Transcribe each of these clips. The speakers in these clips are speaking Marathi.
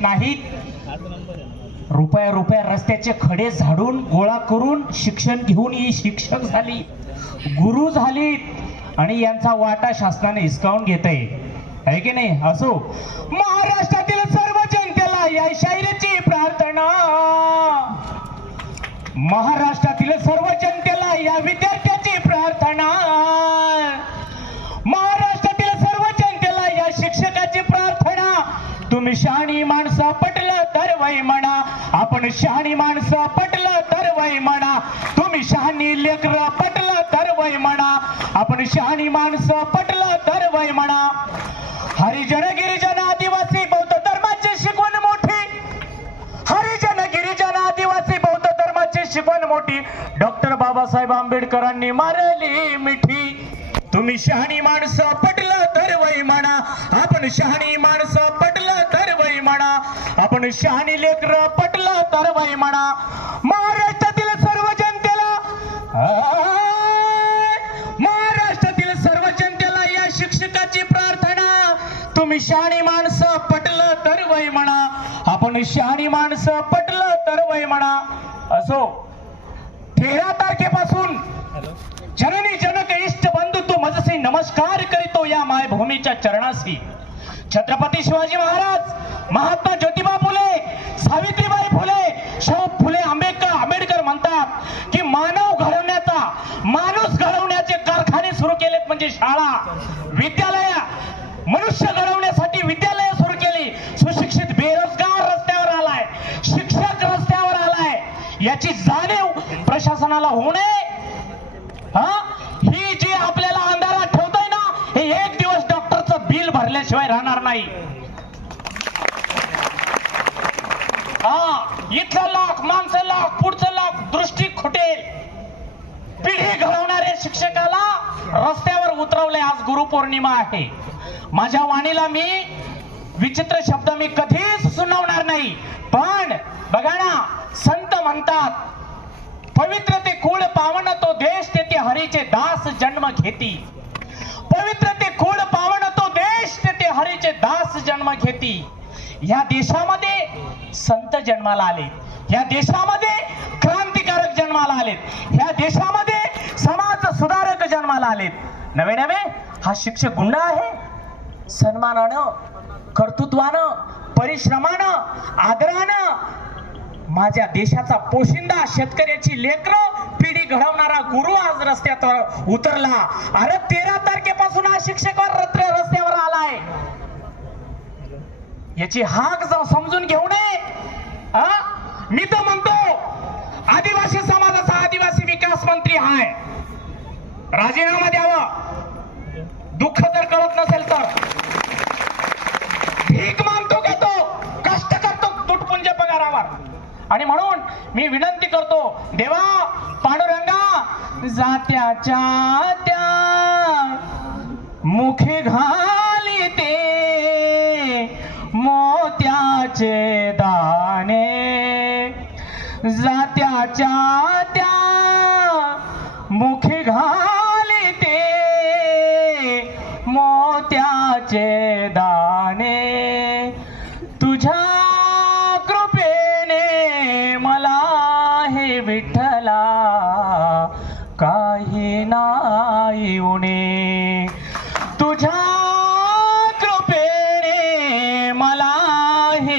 नाहीत. रुपया रुपया रस्त्याचे खडे झाडून गोळा करून शिक्षण घेऊन ही शिक्षक झाली. गुरु झालीत आणि यांचा वाटा शासनाने हिसकावून घेत आहे की नाही? असो. महाराष्ट्रातील सर्व जनतेला या शाहिरीची प्रार्थना. महाराष्ट्रातील सर्व जनतेला या विद्यार्थ्याची प्रार्थना. आपण शहाणी माणसं पटलं तर वय म्हणा. आपण शहाणी माणसं पटलं तर वय म्हणा. तुम्ही शहाणी लेकर पटलं तर वय म्हणा. आपण शहाणी माणसं पटलं तर वय म्हणा. हरिजन गिरिजन आदिवासी बौद्ध धर्माची शिकवण मोठी. हरिजन गिरिजन आदिवासी बौद्ध धर्माची शिकवण मोठी. डॉक्टर बाबासाहेब आंबेडकरांनी मारली मिठी. तुम्ही शहाणी माणसं पटलं तर वय म्हणा. आपण शहाणी माणसं पटलं तर वय म्हणा आपण शहाणी लेकर पटलं तर वय म्हणा. महाराष्ट्रातील सर्व जनतेला महाराष्ट्रातील सर्व जनतेला या शिक्षकाची प्रार्थना. तुम्ही शहाणी माणसं पटलं तर वय म्हणा. आपण शहाणी माणसं पटलं तर वय म्हणा. असो तेरा तारखेपासून जननी जनक इष्ट बंधू तू मजसी नमस्कार करीतो या मायभूमीच्या चरणासी छत्रपती शिवाजी महाराज महात्मा ज्योतिबा फुले सावित्रीबाई फुले शाहू फुले आंबेडकर आंबेडकर म्हणतात की मानव घडवण्याचा माणूस घडवण्याचे कारखाने सुरू केलेत म्हणजे शाळा विद्यालय. मनुष्य घडवण्यासाठी विद्यालय सुरू केली. सुशिक्षित बेरोजगार रस्त्यावर आलाय शिक्षक रस्त्यावर आलाय. याची जाणीव प्रशासनाला होणे हा? ही जी आपल्याला अंधारात ठेवतोय ना हे एक दिवस डॉक्टरचं बिल भरल्याशिवाय राहणार नाही. हा इथलं लाख माणसं लाख पुढचं लाख दृष्टी खुटेल. पिढी घडवणाऱ्या शिक्षकाला रस्त्यावर उतरवले आज गुरुपौर्णिमा आहे. माझ्या वाणीला मी विचित्र शब्द मी कधीच सुनावणार नाही. पण बघा ना संत म्हणतात पवित्र ते कुळ पावन तो देश तेथे हरीचे दास जन्म घेती. पवित्र ते कुळ पावन तो देश तेथे हरीचे दास जन्म घेती. या देशामध्ये संत जन्माला आले या देशामध्ये क्रांतिकारक जन्माला आलेत. या देशामध्ये समाज सुधारक जन्माला आलेत. नवे नवे हा शिक्षक गुंड आहे. सन्मानानं कर्तृत्वानं परिश्रमानं आदरानं माझ्या देशाचा पोशिंदा शेतकऱ्याची लेकर पिढी घडवणारा गुरु आज रस्त्यात उतरला. अरे तेरा तारखेपासून हा शिक्षक रस्त्यावर आलाय. याची हाक जाऊ समजून घेऊ नये. मी तर म्हणतो आदिवासी समाजाचा आदिवासी विकास मंत्री हाय. राजीनामा द्यावा. दुःख जर कळत नसेल तर. भीक मानतो का तो? कष्ट करतो तुटपुंज पगारावर. आणि म्हणून मी विनंती करतो देवा पांडुरंगा जात्याच्या त्या मुखी घा मोत्याचे दाणे जात्याच्या त्या मुखी घा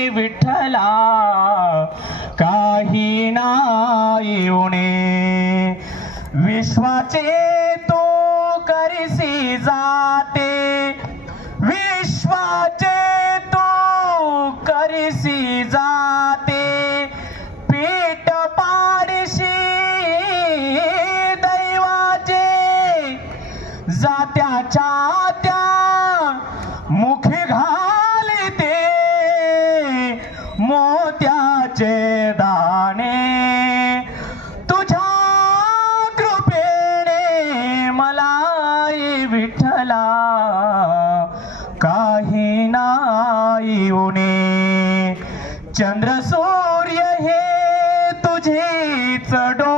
विठ्ठला काही नाही उणे. विश्वाचे तो करीसी जाते. विश्वाचे तो करीसी जाते. पीठ पाडशी दैवाचे. जात्याच्या विठ्ठला काही नाही उणे. चंद्र सूर्य हे तुझे चढो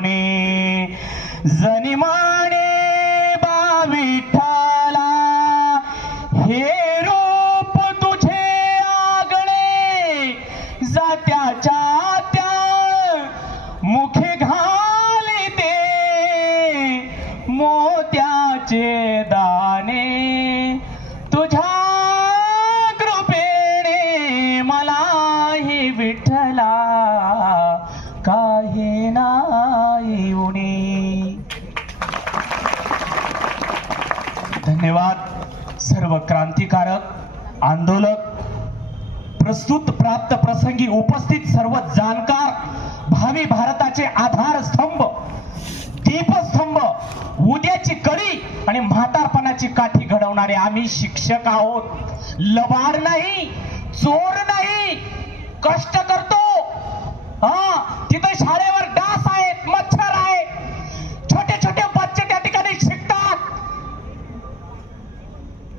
नाही जनिमाने बाविठाला हे रूप तुझे आगणे जात्याच्या त्या मुखे घालते. मोत्याचे दाने क्रांतिकारक आंदोलक प्रस्तुत प्राप्त प्रसंगी उपस्थित सर्व जाणकार भावी भारताचे आधारस्तंभ दीपस्तंभ उद्याची कडी आणि म्हातारपणाची काठी घडवणारे आम्ही शिक्षक आहोत. लबाड नाही चोर नाही कष्ट करतो हा तिथे शाळेवर डास आहेत मच्छर आहे छोटे छोटे बच्चे त्या ठिकाणी शिकतात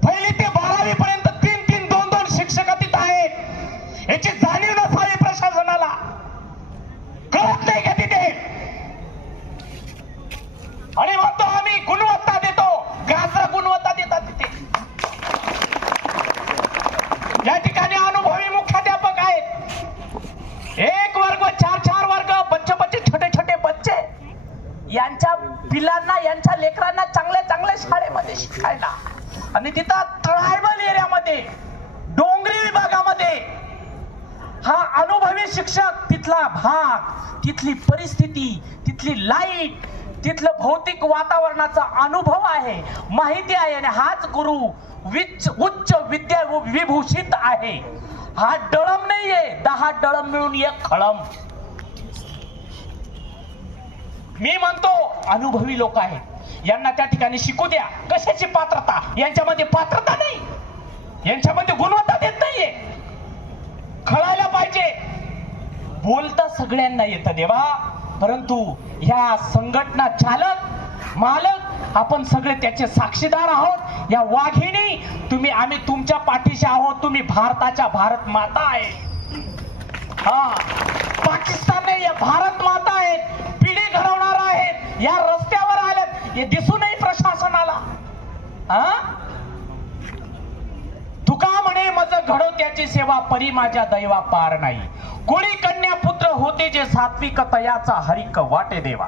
पहिली ते बारावी पर्यंत तीन तीन दोन दोन शिक्षक तिथं आहेत याची जाणीव नसावी प्रशासनाला कळत नाही का तिथे आणि म्हणतो आम्ही गुणवत्ता देतो गाजर गुणवत्ता देतात तिथे या ठिकाणी अनुभवी मुख्याध्यापक आहेत एक वर्ग चार चार वर्ग बच्चे बच्चे छोटे छोटे बच्चे यांच्या पिलांना यांच्या लेकरांना चांगल्या चांगल्या शाळेमध्ये शिकायला आणि तिथं ट्रायबल एरियामध्ये डोंगरी विभागामध्ये हा अनुभवी शिक्षक तिथला भाग तिथली परिस्थिती तिथली लाइट तिथलं भौतिक वातावरणाचा अनुभव आहे माहिती आहे आणि हाच गुरु विच उच्च विद्या विभूषित आहे. हा डळम नाहीये दहा डळम मिळून एक खळम. मी म्हणतो अनुभवी लोक आहेत. यांना त्या ठिकाणी शिकू द्या. कशाची पात्रता? यांच्यामध्ये पात्रता नाही. यांच्यामध्ये गुणवत्ता देत नाहीये. खळायला पाहिजे. बोलता सगळ्यांना येतं देवा. परंतु या संघटना चालक मालक आपण सगळे त्याचे साक्षीदार आहोत. या वाघिणी तुम्ही आम्ही तुमच्या पाठीशी आहोत. तुम्ही भारताच्या भारत माता आहे. हा. पाकिस्तान नाही या भारत माता आहेत पिढी घडवणार आहेत या रस्त्यावर आल्यात. हे दिसूनही प्रशासनाला. हा? तुका म्हणे मज घडव कन्याची सेवा परी माझ्या दैवा पार नाही. कोळी कन्या पुत्र होते जे सात्विक तयाचा हरिक वाटे देवा.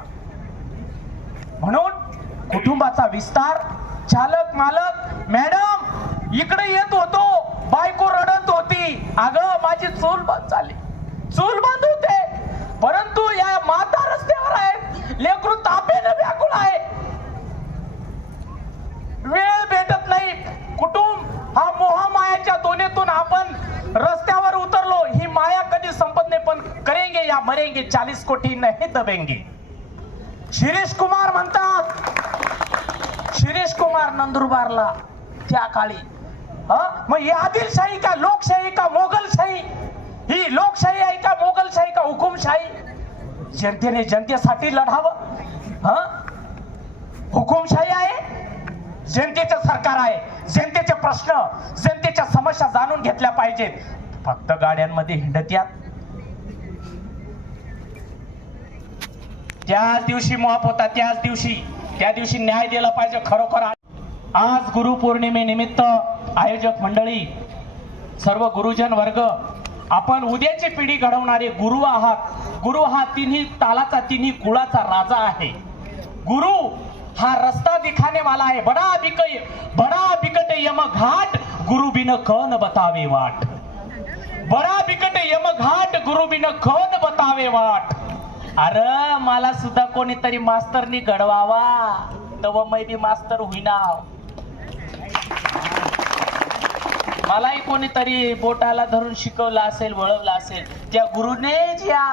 म्हणून कुटुंबाचा विस्तार चालक मालक मॅडम इकडे येत होतो बायको रडत होती. अगं माझी चूल बंद झाली. चूल बंद होते. परंतु या माता रस्त्यावर आहे लेकरू तापेनं व्याकुळ आहे वेळ भेटत नाही कुटुंब हा मोहमायाच्या दोन्हीतून आपण रस्त्यावर उतरलो ही माया कधी संपत नाही पण करेंगे या चालीस कोटी नाही दबेंगे. शिरीष कुमार म्हणतात शिरीष कुमार नंदुरबारला त्या काळी. मग ही आदिलशाही का लोकशाही का मोगलशाही? ही लोकशाही आहे का मोगलशाही का हुकुमशाही? जनतेने जनतेसाठी लढावं. हं? हुकुमशाही आहे जनतेचं सरकार आहे जनतेचे प्रश्न जनतेच्या समस्या जाणून घेतल्या पाहिजेत. फक्त गाड्यांमध्ये हिंडत ज्याच त्याच दिवशी मोहाप होता त्याच दिवशी त्या दिवशी न्याय दिला पाहिजे खरोखर. आज गुरुपौर्णिमेनिमित्त आयोजक मंडळी सर्व गुरुजन वर्ग आपण उद्याची पिढी घडवणारे गुरु आहात. गुरु हा तिन्ही तालाचा तिन्ही कुळाचा राजा आहे. गुरु हा रस्ता दिखाने वाला आहे. बडा बिक बडा बिकट यम घाट गुरु बिन कन बतावे वाट? बडा बिकट यम घाट गुरु बिन कन बतावे वाट? अरे मला सुद्धा कोणीतरी मास्तरनी घडवावा. तव मै बी मास्तर होईना. मलाही कोणीतरी बोटाला धरून शिकवलं असेल वळवलं असेल. त्या गुरुने ज्या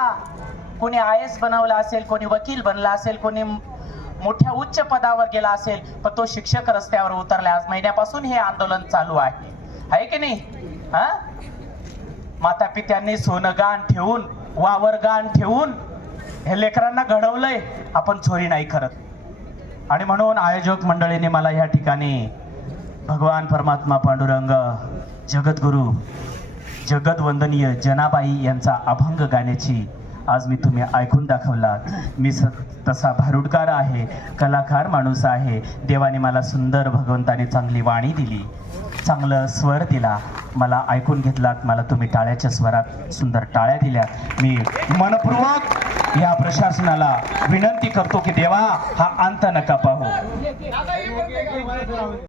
कोणी आय एस बनवला असेल कोणी वकील बनला असेल कोणी मोठ्या उच्च पदावर गेला असेल पण तो शिक्षक रस्त्यावर उतरला. आज महिन्यापासून हे आंदोलन चालू आहे. आहे की नाही? हा? माता पित्यांनी सोनं गाण ठेवून वावर गाण ठेवून हे लेकरांना घडवलंय. आपण चोरी नाही करत. आणि म्हणून आयोजक मंडळीने मला या ठिकाणी भगवान परमात्मा पांडुरंग जगद्गुरु जगदवंदनीय जनाबाई यांचा अभंग गाण्याची आज मी तुम्ही ऐकून दाखवला मी स तसा भारुडकार आहे कलाकार माणूस आहे. देवाने मला सुंदर भगवंताने चांगली वाणी दिली. चांगलं स्वर दिला. मला ऐकून घेतलात. मला तुम्ही टाळ्याच्या स्वरात सुंदर टाळ्या दिल्या. मी मनपूर्वक या प्रशासनाला विनंती करतो की देवा हा अंत नका पाहू.